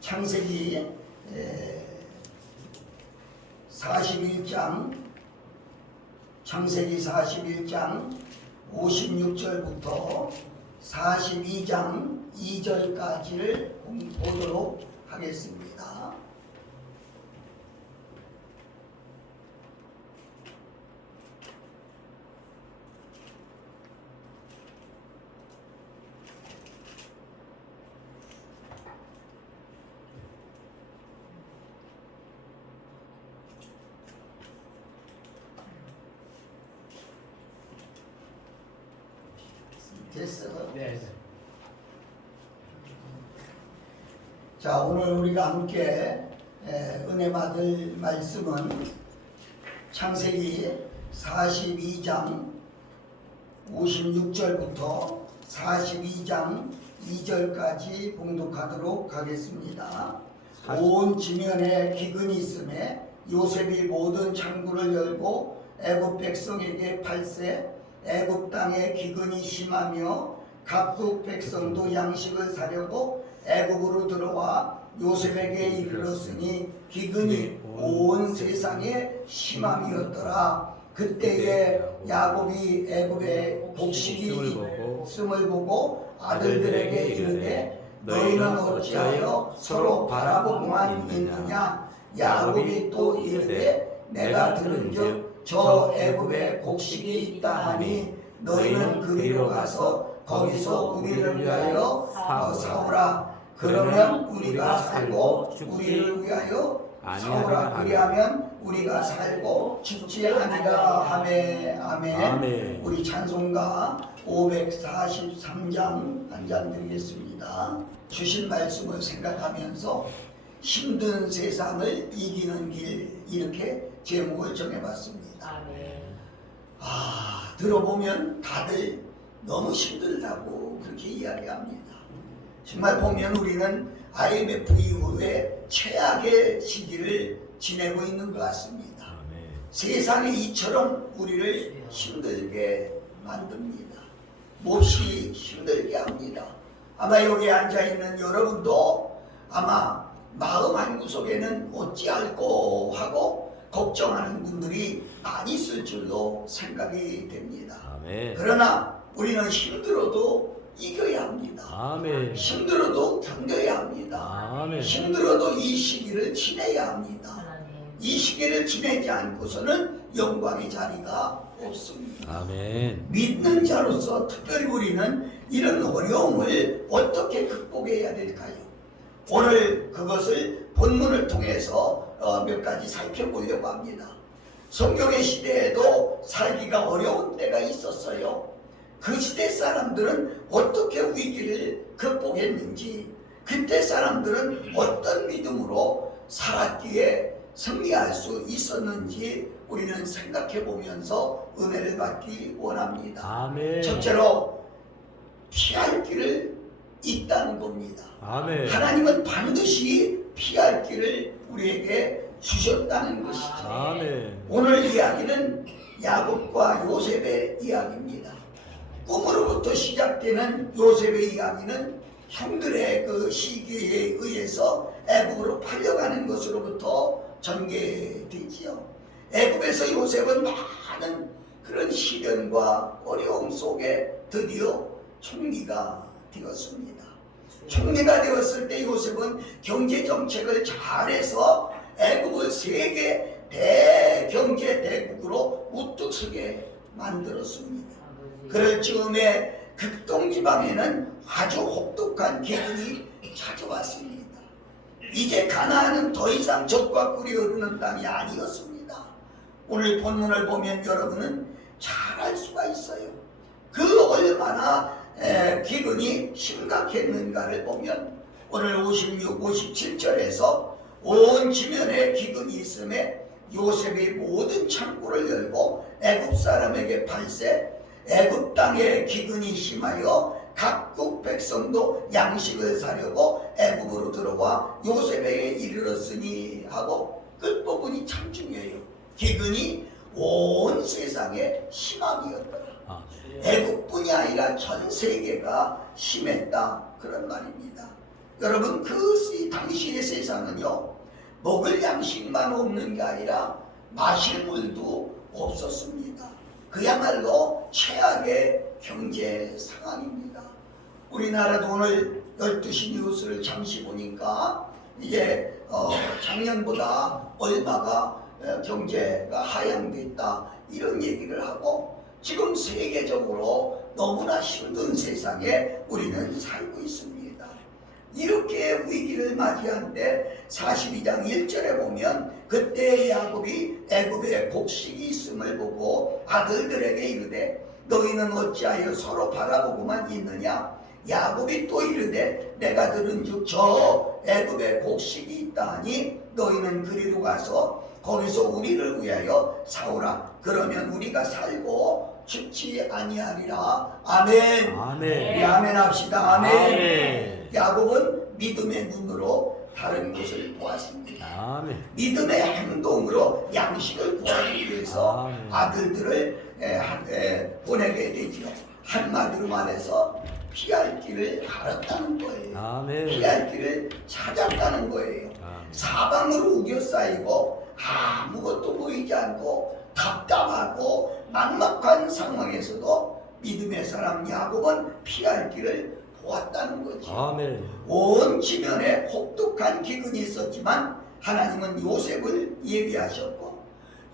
창세기 41장 56절부터 42장 2절까지를 보도록 하겠습니다. 됐어요? 네. 자, 오늘 우리가 함께 은혜 받을 말씀은 창세기 42장 56절부터 42장 2절까지 봉독하도록 하겠습니다. 온 지면에 기근이 있음에 요셉이 모든 창구를 열고 애굽 백성에게 팔세 애굽 땅에 기근이 심하며 각국 백성도 양식을 사려고 애굽으로 들어와 요셉에게 이르렀으니 기근이 온 세상에 심함이었더라. 그때에 야곱이 애굽의 곡식이 있음을 보고 아들들에게 이르되 너희는 어찌하여 서로 바라보고만 있느냐. 야곱이 또 이르되 내가 들은즉 저 애굽에 곡식이 있다 하니 너희는 그리로 가서 거기서 우리를 위하여 사오라. 그러면 우리가 살고 우리를 위하여 사오라. 그리하면 우리가 살고 죽지 아니라 하매. 아멘. 우리 찬송가 543장 한 장 드리겠습니다. 주신 말씀을 생각하면서 힘든 세상을 이기는 길, 이렇게 제목을 정해봤습니다. 들어보면 다들 너무 힘들다고 그렇게 이야기합니다. 정말 보면 우리는 IMF 이후에 최악의 시기를 지내고 있는 것 같습니다. 세상이 이처럼 우리를 힘들게 만듭니다. 몹시 힘들게 합니다. 아마 여기 앉아있는 여러분도 아마 마음 한구석에는 어찌할꼬 하고 걱정하는 분들이 많이 있을 줄로 생각이 됩니다. 아멘. 그러나 우리는 힘들어도 이겨야 합니다. 아멘. 힘들어도 견뎌야 합니다. 아멘. 힘들어도 이 시기를 지내야 합니다. 이 시기를 지내지 않고서는 영광의 자리가 없습니다. 아멘. 믿는 자로서 특별히 우리는 이런 어려움을 어떻게 극복해야 될까요? 오늘 그것을 본문을 통해서 몇 가지 살펴보려고 합니다. 성경의 시대에도 살기가 어려운 때가 있었어요. 그 시대 사람들은 어떻게 위기를 극복했는지, 그때 사람들은 어떤 믿음으로 살았기에 승리할 수 있었는지 우리는 생각해 보면서 은혜를 받기 원합니다. 아멘. 첫째로 피할 길을 있다는 겁니다. 아멘. 하나님은 반드시 피할 길을 우리에게 주셨다는 것이죠. 아멘. 오늘 이야기는 야곱과 요셉의 이야기입니다. 꿈으로부터 시작되는 요셉의 이야기는 형들의 그 시기에 의해서 애굽으로 팔려가는 것으로부터 전개되지요. 애굽에서 요셉은 많은 그런 시련과 어려움 속에 드디어 총리가 되었습니다. 총리가 되었을 때 요셉은 경제정책을 잘해서 애굽을 세계 대경제 대국으로 우뚝 서게 만들었습니다. 그럴 즈음에 극동지방에는 아주 혹독한 기근이 찾아왔습니다. 이제 가나안은 더 이상 젖과 꿀이 흐르는 땅이 아니었습니다. 오늘 본문을 보면 여러분은 잘 알 수가 있어요. 그 얼마나 기근이 심각했는가를 보면 오늘 56, 57절에서 온 지면에 기근이 있음에 요셉이 모든 창구를 열고 애굽 사람에게 팔세 애굽 땅에 기근이 심하여 각국 백성도 양식을 사려고 애굽으로 들어와 요셉에게 이르렀으니 하고 끝부분이 참 중요해요. 기근이 온 세상에 심함이었더라. 애국뿐이 아니라 전 세계가 심했다 그런 말입니다. 여러분 그 당시의 세상은요, 먹을 양식만 없는 게 아니라 마실 물도 없었습니다. 그야말로 최악의 경제 상황입니다. 우리나라도 오늘 12시 뉴스를 잠시 보니까 이제 작년보다 얼마가 경제가 하향됐다 이런 얘기를 하고, 지금 세계적으로 너무나 힘든 세상에 우리는 살고 있습니다. 이렇게 위기를 맞이한데 42장 1절에 보면, 그때 야곱이 애굽에 곡식이 있음을 보고 아들들에게 이르되 너희는 어찌하여 서로 바라보고만 있느냐. 야곱이 또 이르되 내가 들은즉 저 애굽에 곡식이 있다 하니 너희는 그리로 가서 거기서 우리를 위하여 사오라. 그러면 우리가 살고 죽지 아니하리라. 아멘. 아멘. 우리 아멘 합시다. 아멘. 아멘. 야곱은 믿음의 눈으로 다른 것을 보았습니다. 아멘. 믿음의 행동으로 양식을 구하기 위해서 아멘. 아들들을 보내게 되지요. 한마디로 말해서 피할 길을 알았다는 거예요. 아멘. 피할 길을 찾았다는 거예요. 아멘. 사방으로 우겨싸이고 아무것도 보이지 않고 답답하고 막막한 상황에서도 믿음의 사람 야곱은 피할 길을 보았다는 거죠. 아멘. 온 지면에 혹독한 기근이 있었지만 하나님은 요셉을 예비하셨고,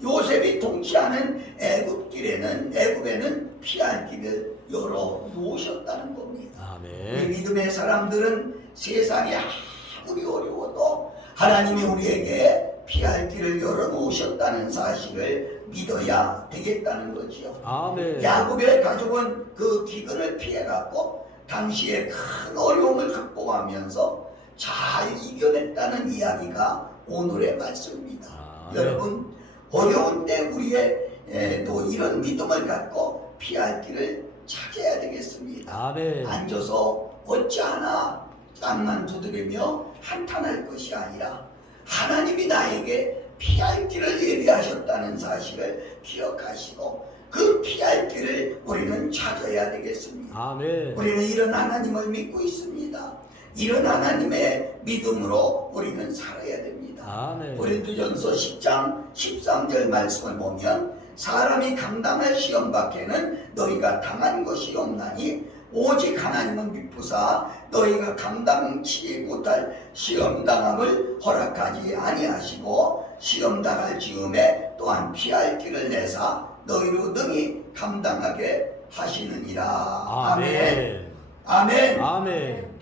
요셉이 통치하는 애굽에는 피할 길을 열어 놓으셨다는 겁니다. 우리 아멘. 믿음의 사람들은 세상이 아무리 어려워도 하나님이 우리에게 피할 길을 열어 놓으셨다는 사실을 믿어야 되겠다는 거지요. 아멘. 야곱의 가족은 그 기근을 피해갖고 당시에 큰 어려움을 극복하면서 잘 이겨냈다는 이야기가 오늘의 말씀입니다. 여러분, 어려운 때 우리의 또 이런 믿음을 갖고 피할 길을 찾아야 되겠습니다. 아멘. 앉아서 어찌하나 땅만 두드리며 한탄할 것이 아니라 하나님이 나에게 피할 길을 예비하셨다는 사실을 기억하시고 그 피할 길을 우리는 찾아야 되겠습니다. 아멘. 우리는 이런 하나님을 믿고 있습니다. 이런 하나님의 믿음으로 우리는 살아야 됩니다. 아멘. 고린도전서 10장 13절 말씀을 보면, 사람이 감당할 시험 밖에는 너희가 당한 것이 없나니 오직 하나님은 미쁘사 너희가 감당치 못할 시험당함을 허락하지 아니하시고 시험당할 즈음에 또한 피할 길을 내사 너희로 능히 감당하게 하시느니라. 아멘. 아멘. 아멘.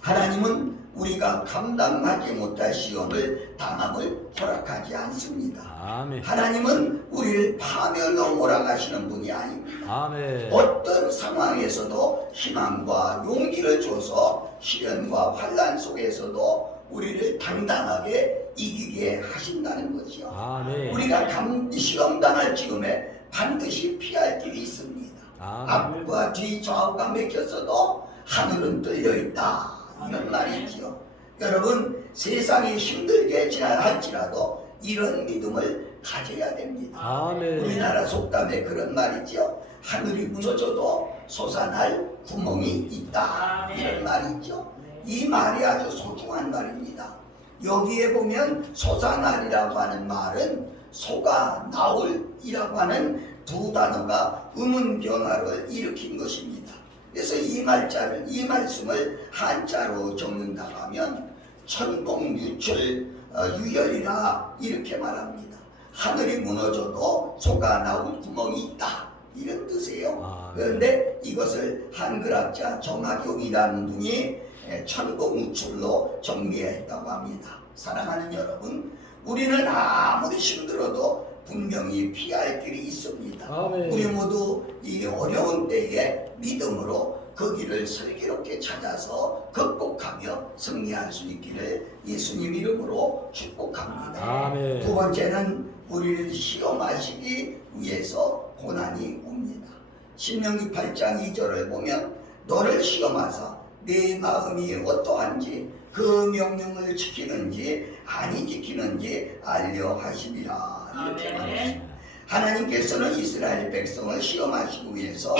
하나님은 우리가 감당하지 못할 시험을 당함을 허락하지 않습니다. 아멘. 하나님은 우리를 파멸로 몰아가시는 분이 아닙니다. 아멘. 어떤 상황에서도 희망과 용기를 줘서 시련과 환난 속에서도 우리를 당당하게 이기게 하신다는 거죠. 아멘. 우리가 시험당할 즈음에 반드시 피할 길이 있습니다. 아멘. 앞과 뒤 좌우가 막혔어도 하늘은 뚫려 있다, 이런 말이지요. 여러분, 세상이 힘들게 지나갈지라도 이런 믿음을 가져야 됩니다. 아멘. 우리나라 속담에 그런 말이죠. 하늘이 무너져도 솟아날 구멍이 있다, 이런 말이죠. 이 말이 아주 소중한 말입니다. 여기에 보면 솟아날이라고 하는 말은 소가 나올이라고 하는 두 단어가 음운 변화를 일으킨 것입니다. 그래서 이 말씀을 한자로 적는다고 하면 천봉유출 유열이라 이렇게 말합니다. 하늘이 무너져도 소가 나올 구멍이 있다, 이런 뜻이에요. 그런데 이것을 한글학자 정학용이라는 분이 천봉유출로 정리했다고 합니다. 사랑하는 여러분, 우리는 아무리 힘들어도 분명히 피할 길이 있습니다. 아멘. 우리 모두 이 어려운 때에 믿음으로 그 길을 슬기롭게 찾아서 극복하며 승리할 수 있기를 예수님 이름으로 축복합니다. 아멘. 두 번째는 우리를 시험하시기 위해서 고난이 옵니다. 신명기 8장 2절을 보면 너를 시험하사 내 마음이 어떠한지 그 명령을 지키는지 아니 지키는지 알려 하시리라, 이렇게 말했습니다. 하나님께서는 이스라엘 백성을 시험하시기 위해서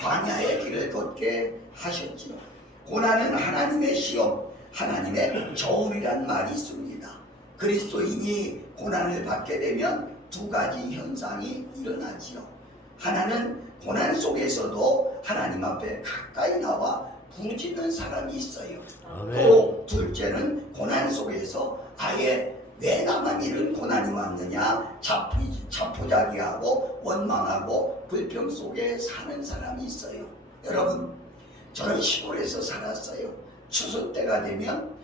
광야의 길을 걷게 하셨지요. 고난은 하나님의 시험, 하나님의 저울이란 말이 있습니다. 그리스도인이 고난을 받게 되면 두 가지 현상이 일어나지요. 하나는 고난 속에서도 하나님 앞에 가까이 나와 부르짖는 사람이 있어요. 아멘. 또 둘째는 고난 속에서 아예 왜 나만 이런 고난이 왔느냐 자포자기하고 원망하고 불평 속에 사는 사람이 있어요. 여러분, 저는 시골에서 살았어요. 추수 때가 되면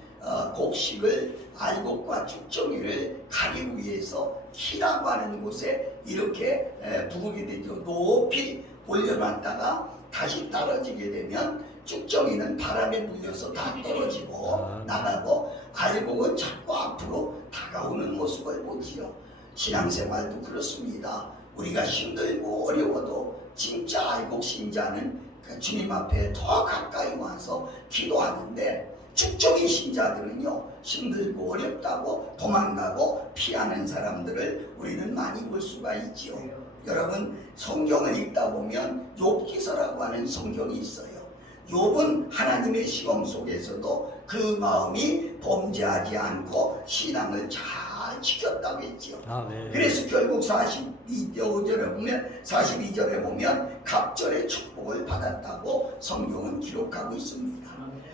곡식을 알곡과 죽정이를 가리기 위해서 키라고 하는 곳에 이렇게 부르게 되죠. 높이 올려놨다가 다시 떨어지게 되면 쭉정이는 바람에 물려서 다 떨어지고 나가고 알곡은 자꾸 앞으로 다가오는 모습을 보지요. 신앙생활도 그렇습니다. 우리가 힘들고 어려워도 진짜 알곡 신자는 주님 앞에 더 가까이 와서 기도하는데, 축적인 신자들은요, 힘들고 어렵다고 도망가고 피하는 사람들을 우리는 많이 볼 수가 있지요. 여러분, 성경을 읽다 보면 욥기서라고 하는 성경이 있어요. 욥은 하나님의 시험 속에서도 그 마음이 범죄하지 않고 신앙을 잘 지켰다고 했지요. 아멘. 그래서 결국 42절에 보면 갑절의 축복을 받았다고 성경은 기록하고 있습니다.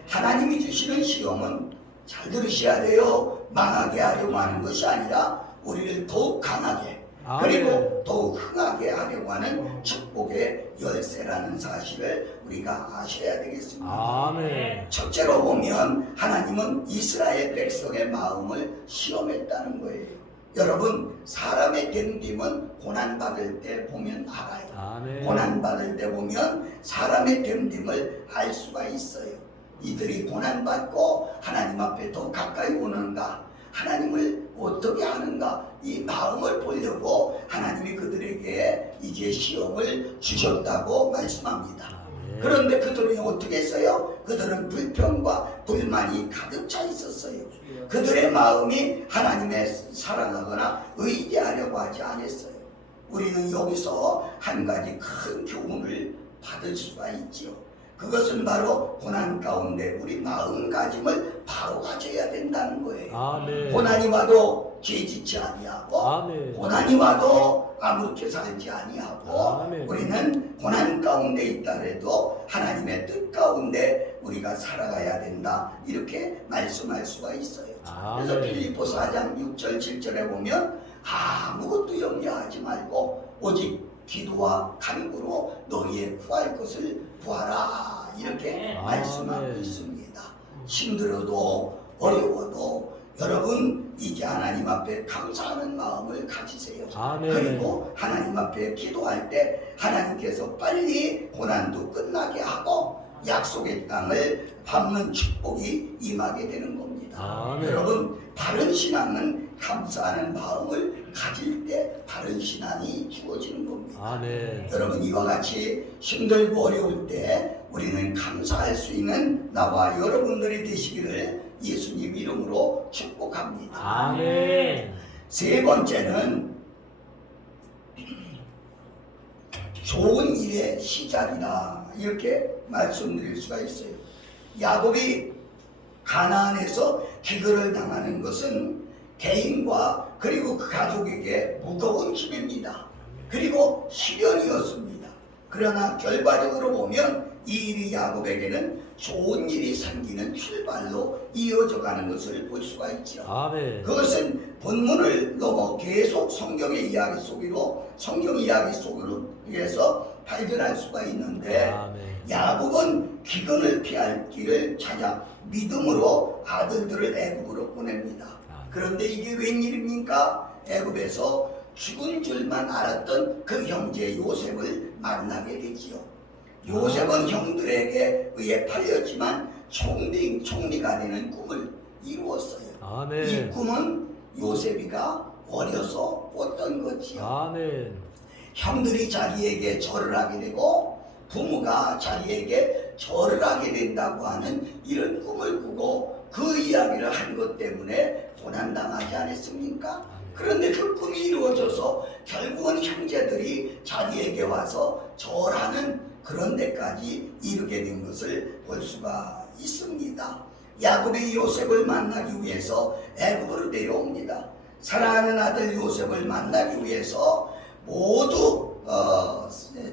하나님이 주시는 시험은, 잘 들으셔야 돼요, 망하게 하려고 하는 것이 아니라 우리를 더욱 강하게 그리고 더욱 흥하게 하려고 하는 축복의 열쇠라는 사실을 우리가 아셔야 되겠습니다. 아멘. 첫째로 보면 하나님은 이스라엘 백성의 마음을 시험했다는 거예요. 여러분, 사람의 견딤은 고난받을 때 보면 알아요. 아멘. 고난받을 때 보면 사람의 견딤을 알 수가 있어요. 이들이 고난받고 하나님 앞에 더 가까이 오는가, 하나님을 어떻게 하는가, 이 마음을 보려고 하나님이 그들에게 이제 시험을 주셨다고 말씀합니다. 아멘. 그런데 그들은 어떻게 했어요? 그들은 불평과 불만이 가득 차 있었어요. 그들의 마음이 하나님의 사랑하거나 의지하려고 하지 않았어요. 우리는 여기서 한 가지 큰 교훈을 받을 수가 있지요. 그것은 바로 고난 가운데 우리 마음가짐을 바로 가져야 된다는 거예요. 아멘. 고난이 와도 죄짓지 아니하고, 아멘. 고난이 와도 아무렇게 살지 아니하고, 아멘. 우리는 고난 가운데 있다 해도 하나님의 뜻 가운데 우리가 살아가야 된다, 이렇게 말씀할 수가 있어요. 그래서 아멘. 빌립보 4장 6절 7절에 보면 아무것도 염려하지 말고 오직 기도와 간구로 너희의 구할 것을 구하라, 이렇게 말씀하고 있습니다. 힘들어도 어려워도 여러분, 이제 하나님 앞에 감사하는 마음을 가지세요. 아멘. 그리고 하나님 앞에 기도할 때 하나님께서 빨리 고난도 끝나게 하고 약속의 땅을 밟는 축복이 임하게 되는 겁니다. 아멘. 여러분, 바른 신앙은 감사하는 마음을 가질 때 바른 신앙이 주어지는 겁니다. 아멘. 여러분, 이와 같이 힘들고 어려울 때 우리는 감사할 수 있는 나와 여러분들이 되시기를 예수님 이름으로 축복합니다. 아멘. 세 번째는 좋은 일의 시작이다, 이렇게 말씀드릴 수가 있어요. 야곱이 가나안에서 기근을 당하는 것은 개인과 그리고 그 가족에게 무거운 힘입니다. 그리고 시련이었습니다. 그러나 결과적으로 보면 이 일이 야곱에게는 좋은 일이 생기는 출발로 이어져 가는 것을 볼 수가 있죠. 아멘. 그것은 본문을 넘어 계속 성경의 이야기 속으로, 성경 이야기 속으로 해서 발견할 수가 있는데, 아멘. 야곱은 기근을 피할 길을 찾아 믿음으로 아들들을 애굽으로 보냅니다. 그런데 이게 웬일입니까? 애굽에서 죽은 줄만 알았던 그 형제 요셉을 만나게 되지요. 요셉은 형들에게 의해 팔렸지만 총리가 되는 꿈을 이루었어요. 아멘. 이 꿈은 요셉이가 어려서 꿨던 거지요. 아멘. 형들이 자기에게 절을 하게 되고 부모가 자기에게 절을 하게 된다고 하는 이런 꿈을 꾸고 그 이야기를 한 것 때문에 고난당하지 않았습니까? 그런데 그 꿈이 이루어져서 결국은 형제들이 자기에게 와서 절하는 그런 데까지 이르게 된 것을 볼 수가 있습니다. 야곱이 요셉을 만나기 위해서 애굽으로 내려옵니다. 사랑하는 아들 요셉을 만나기 위해서 모두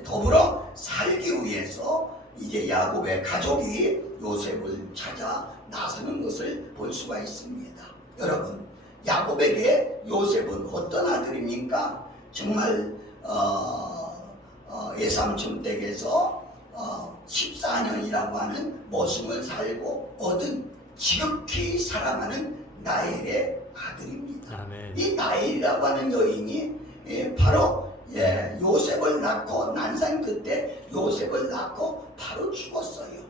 더불어 살기 위해서 이제 야곱의 가족이 요셉을 찾아 나서는 것을 볼 수가 있습니다. 여러분, 야곱에게 요셉은 어떤 아들입니까? 정말 예삼촌 댁에서 14년이라고 하는 모습을 살고 얻은 지극히 사랑하는 나엘의 아들입니다. 아멘. 이 나엘이라고 하는 여인이 바로 요셉을 낳고 난산 끝에 요셉을 낳고 바로 죽었어요.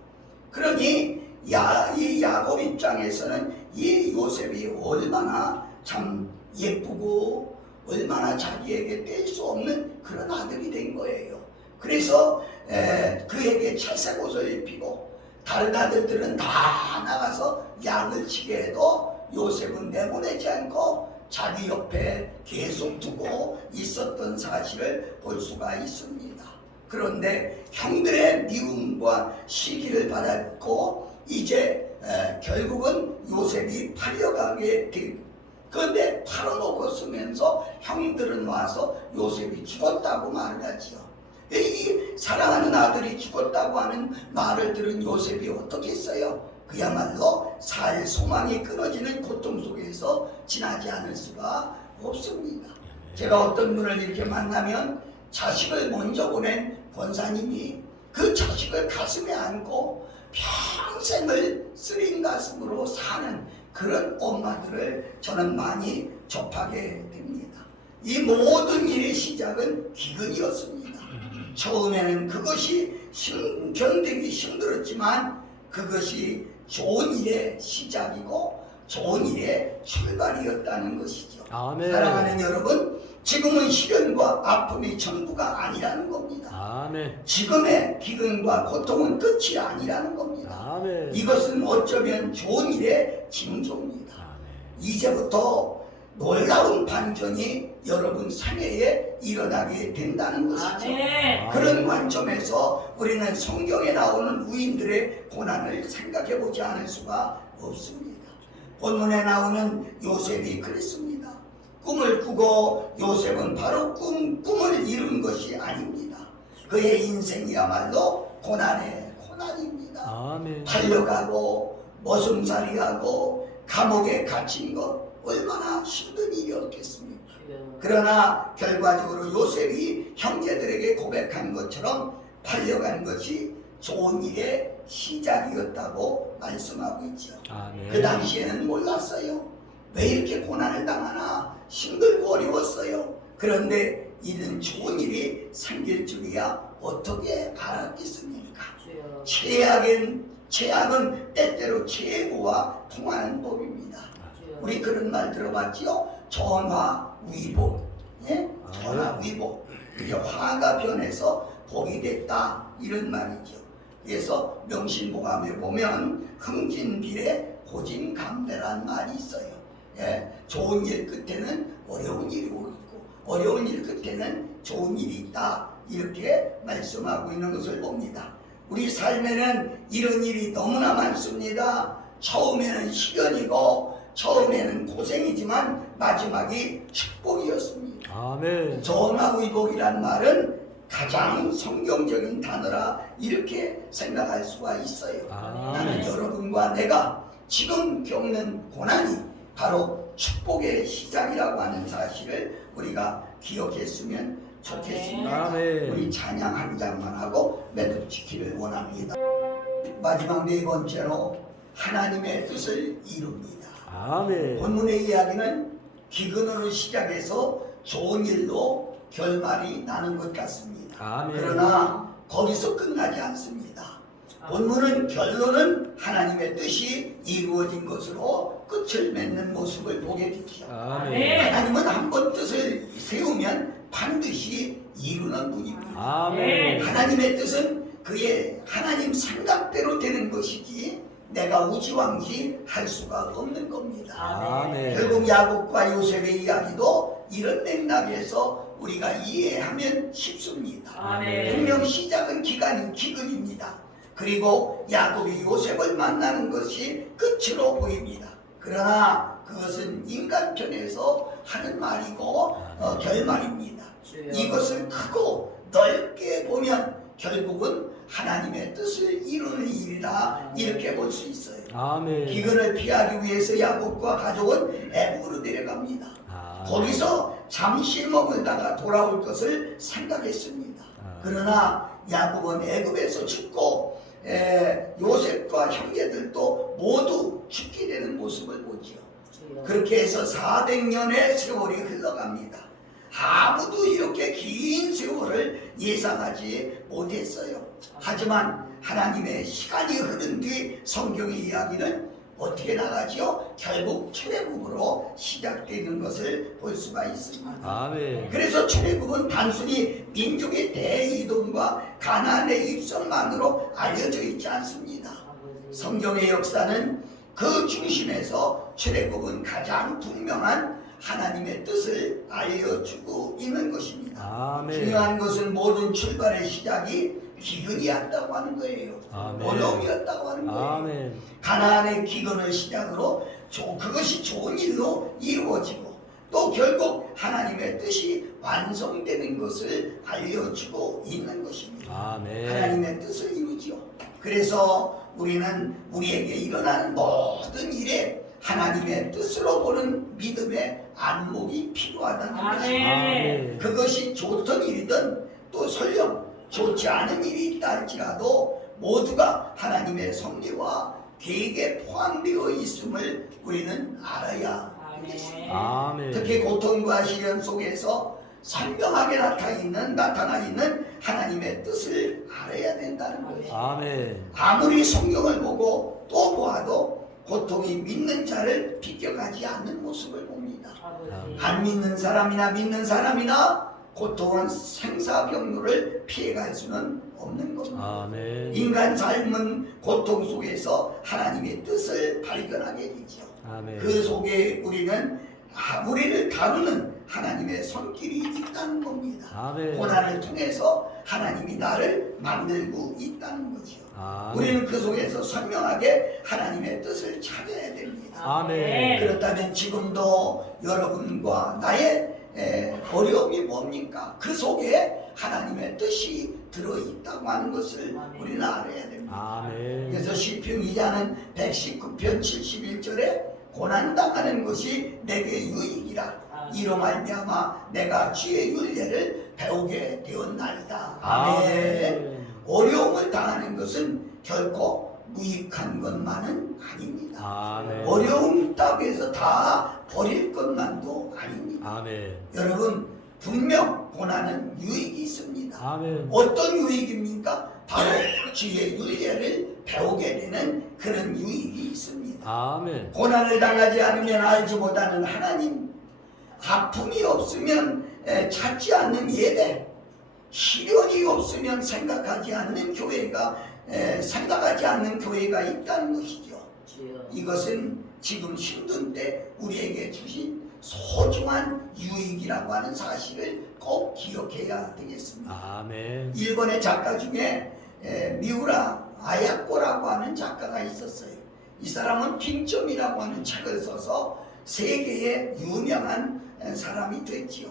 그러니 이 야곱 입장에서는 이 요셉이 얼마나 참 예쁘고 얼마나 자기에게 뗄 수 없는 그런 아들이 된 거예요. 그래서 그에게 채색 옷을 입히고 다른 아들들은 다 나가서 양을 치게 해도 요셉은 내보내지 않고 자기 옆에 계속 두고 있었던 사실을 볼 수가 있습니다. 그런데 형들의 미움과 시기를 받았고 이제 결국은 요셉이 팔려가게 된, 그런데 팔아놓고 쓰면서 형들은 와서 요셉이 죽었다고 말을 하지요. 이 사랑하는 아들이 죽었다고 하는 말을 들은 요셉이 어떻게 했어요? 그야말로 살 소망이 끊어지는 고통 속에서 지나지 않을 수가 없습니다. 제가 어떤 분을 이렇게 만나면 자식을 먼저 보낸 권사님이 그 자식을 가슴에 안고 평생을 쓰린 가슴으로 사는 그런 엄마들을 저는 많이 접하게 됩니다. 이 모든 일의 시작은 기근이었습니다. 처음에는 그것이 견디기 힘들었지만 그것이 좋은 일의 시작이고 좋은 일의 출발이었다는 것이죠. 아멘. 사랑하는 여러분, 지금은 시련과 아픔이 전부가 아니라는 겁니다. 아멘. 지금의 기근과 고통은 끝이 아니라는 겁니다. 아멘. 이것은 어쩌면 좋은 일의 징조입니다. 아멘. 이제부터 놀라운 반전이 여러분 생애에 일어나게 된다는 것이죠. 아멘. 그런 관점에서 우리는 성경에 나오는 우인들의 고난을 생각해 보지 않을 수가 없습니다. 본문에 나오는 요셉이 그랬습니다. 꿈을 꾸고 요셉은 바로 꿈을 이룬 것이 아닙니다. 그의 인생이야말로 고난의 고난입니다. 아멘. 팔려가고 머슴살이하고 감옥에 갇힌 것 얼마나 힘든 일이었겠습니까? 그러나 결과적으로 요셉이 형제들에게 고백한 것처럼 팔려간 것이 좋은 일의 시작이었다고 말씀하고 있죠. 아멘. 그 당시에는 몰랐어요. 왜 이렇게 고난을 당하나 힘들고 어려웠어요. 그런데 이런 좋은 일이 생길 줄이야 어떻게 알았겠습니까? 최악은 때때로 최고와 통하는 법입니다. 우리 그런 말 들어봤지요? 전화위복. 예? 전화위복. 이게 화가 변해서 복이 됐다 이런 말이죠. 그래서 명신보감에 보면 흥진비례 고진감대란 말이 있어요. 예, 좋은 일 끝에는 어려운 일이 오고 있고 어려운 일 끝에는 좋은 일이 있다 이렇게 말씀하고 있는 것을 봅니다. 우리 삶에는 이런 일이 너무나 많습니다. 처음에는 시련이고 처음에는 고생이지만 마지막이 축복이었습니다. 아멘. 전화위복이란 말은 가장 성경적인 단어라 이렇게 생각할 수가 있어요. 나는 여러분과 내가 지금 겪는 고난이 바로 축복의 시작이라고 하는 사실을 우리가 기억했으면 좋겠습니다. 아멘. 우리 찬양 한 장만 하고 매듭 지키를 원합니다. 마지막 네 번째로 하나님의 뜻을 이룹니다. 아멘. 본문의 이야기는 기근으로 시작해서 좋은 일로 결말이 나는 것 같습니다. 아멘. 그러나 거기서 끝나지 않습니다. 본문은 결론은 하나님의 뜻이 이루어진 것으로 끝을 맺는 모습을 보게 되죠. 아멘. 하나님은 한 번 뜻을 세우면 반드시 이루는 분입니다. 아멘. 하나님의 뜻은 그의 하나님 생각대로 되는 것이지 내가 우지왕지 할 수가 없는 겁니다. 아멘. 결국 야곱과 요셉의 이야기도 이런 맥락에서 우리가 이해하면 쉽습니다. 아멘. 분명 시작은 기근입니다. 그리고 야곱이 요셉을 만나는 것이 끝으로 보입니다. 그러나 그것은 인간 편에서 하는 말이고 결말입니다. 이것을 크고 넓게 보면 결국은 하나님의 뜻을 이루는 일이라 이렇게 볼 수 있어요. 아멘. 기근을 피하기 위해서 야곱과 가족은 애굽으로 내려갑니다. 거기서 잠시 머물다가 돌아올 것을 생각했습니다. 그러나 야곱은 애굽에서 죽고 요셉과 형제들도 모두 죽게 되는 모습을 보지요. 그렇게 해서 400년의 세월이 흘러갑니다. 아무도 이렇게 긴 세월을 예상하지 못했어요. 하지만 하나님의 시간이 흐른 뒤 성경의 이야기는 어떻게 나가지요? 결국 출애굽으로 시작되는 것을 볼 수가 있습니다. 아멘. 그래서 출애굽은 단순히 민족의 대이동과 가나안의 입성만으로 알려져 있지 않습니다. 성경의 역사는 그 중심에서 출애굽은 가장 분명한 하나님의 뜻을 알려주고 있는 것입니다. 아멘. 중요한 것은 모든 출발의 시작이 기근이었다고 하는 거예요. 아멘. 어려움이었다고 하는 거예요. 아멘. 가나안의 기근을 시작으로 그것이 좋은 일로 이루어지고 또 결국 하나님의 뜻이 완성되는 것을 알려주고 있는 것입니다. 아멘. 하나님의 뜻을 이루지요. 그래서 우리는 우리에게 일어나는 모든 일에 하나님의 뜻으로 보는 믿음의 안목이 필요하다는 것입니다. 아멘. 그것이 좋던 일이든 또 설령 좋지 않은 일이 있다 할지라도 모두가 하나님의 섭리와 계획에 포함되어 있음을 우리는 알아야 하겠습니다. 아멘. 특히 고통과 시련 속에서 선명하게 나타나 있는 하나님의 뜻을 알아야 된다는 거예요. 아멘. 아무리 성경을 보고 또 보아도 고통이 믿는 자를 비껴가지 않는 모습을 봅니다. 안 믿는 사람이나 믿는 사람이나 고통은 생사병로를 피해갈 수는 없는 겁니다. 아멘. 인간 삶은 고통 속에서 하나님의 뜻을 발견하게 되죠. 아멘. 그 속에 우리를 다루는 하나님의 손길이 있다는 겁니다. 아멘. 고난을 통해서 하나님이 나를 만들고 있다는 거죠. 아멘. 우리는 그 속에서 선명하게 하나님의 뜻을 찾아야 됩니다. 아멘. 그렇다면 지금도 여러분과 나의 어려움이 뭡니까? 그 속에 하나님의 뜻이 들어있다고 하는 것을 우리는 알아야 됩니다. 아멘. 그래서 시편 기자는 119편 71절에 고난당하는 것이 내게 유익이라 이로 말미암아 내가 주의 윤례를 배우게 되었나이다. 아멘. 어려움을 당하는 것은 결코 무익한 것만은 아닙니다. 아멘. 어려움 따위에서 다 버릴 것만도 아닙니다. 아멘. 여러분 분명 고난은 유익이 있습니다. 아멘. 어떤 유익입니까? 바로 주의 윤례를 배우게 되는 그런 유익이 있습니다. 아멘. 고난을 당하지 않으면 알지 못하는 하나님, 아픔이 없으면 찾지 않는 예배, 시련이 없으면 생각하지 않는 교회가 있다는 것이죠. 이것은 지금 힘든 때 우리에게 주신 소중한 유익이라고 하는 사실을 꼭 기억해야 되겠습니다. 아멘. 일본의 작가 중에 미우라 아야코라고 하는 작가가 있었어요. 이 사람은 빙점이라고 하는 책을 써서 세계에 유명한 사람이 됐지요.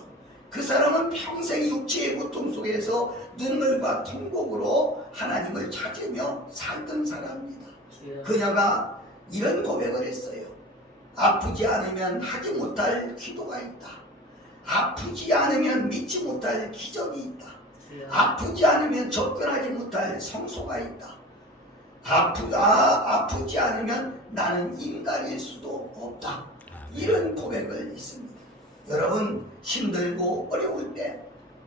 그 사람은 평생 육체의 고통 속에서 눈물과 통곡으로 하나님을 찾으며 살던 사람입니다. 그녀가 이런 고백을 했어요. 아프지 않으면 하지 못할 기도가 있다. 아프지 않으면 믿지 못할 기적이 있다. 아프지 않으면 접근하지 못할 성소가 있다. 아프지 않으면 나는 인간일 수도 없다. 이런 고백을 했습니다. 여러분 힘들고 어려울 때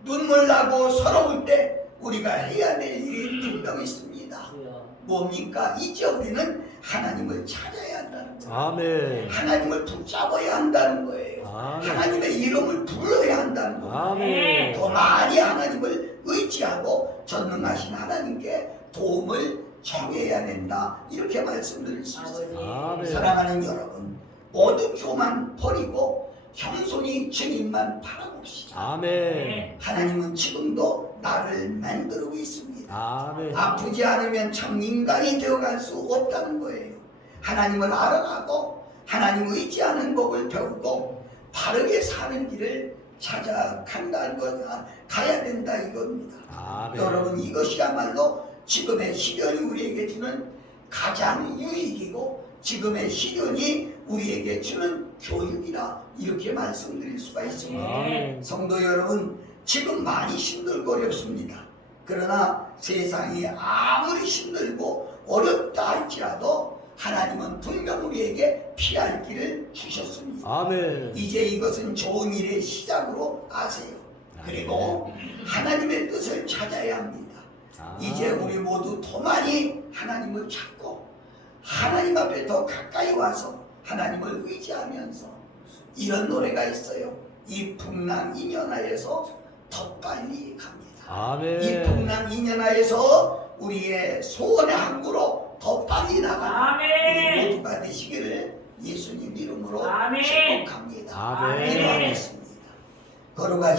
눈물 나고 서러울 때 우리가 해야 될 일이 분명히 있습니다. 뭡니까? 이제 우리는 하나님을 찾아야 한다는 거예요. 아멘. 하나님을 붙잡아야 한다는 거예요. 아멘. 하나님의 이름을 불러야 한다는 거예요. 아멘. 더 많이 하나님을 의지하고 전능하신 하나님께 도움을 청해야 된다. 이렇게 말씀드릴 수 있어요. 아멘. 사랑하는 여러분, 모든 교만 버리고 형손이 주님만 바라봅시다. 아멘. 하나님은 지금도 나를 만들고 있습니다. 아멘. 아프지 않으면 참 인간이 되어갈 수 없다는 거예요. 하나님을 알아가고 하나님 의지하는 법을 배우고 바르게 사는 길을 찾아간다는 거다. 가야 된다 이겁니다. 아멘. 여러분 이것이야말로 지금의 시련이 우리에게 주는 가장 유익이고 지금의 시련이 우리에게 주는 교육이라 이렇게 말씀드릴 수가 있습니다. 아멘. 성도 여러분 지금 많이 힘들고 어렵습니다. 그러나 세상이 아무리 힘들고 어렵다 할지라도 하나님은 분명 우리에게 피할 길을 주셨습니다. 아멘. 이제 이것은 좋은 일의 시작으로 아세요. 그리고 하나님의 뜻을 찾아야 합니다. 이제 우리 모두 더 많이 하나님을 찾고 하나님 앞에 더 가까이 와서 하나님을 의지하면서 이런 노래가 있어요. 이 풍랑 인연하에서 더 빨리 갑니다. 아멘. 이 풍랑 인연하에서 우리의 소원의 항구로 더 빨리 나가는 우리 모두가 되시기를 예수님 이름으로 아멘. 축복합니다. 아멘. 기도하겠습니다. 걸어가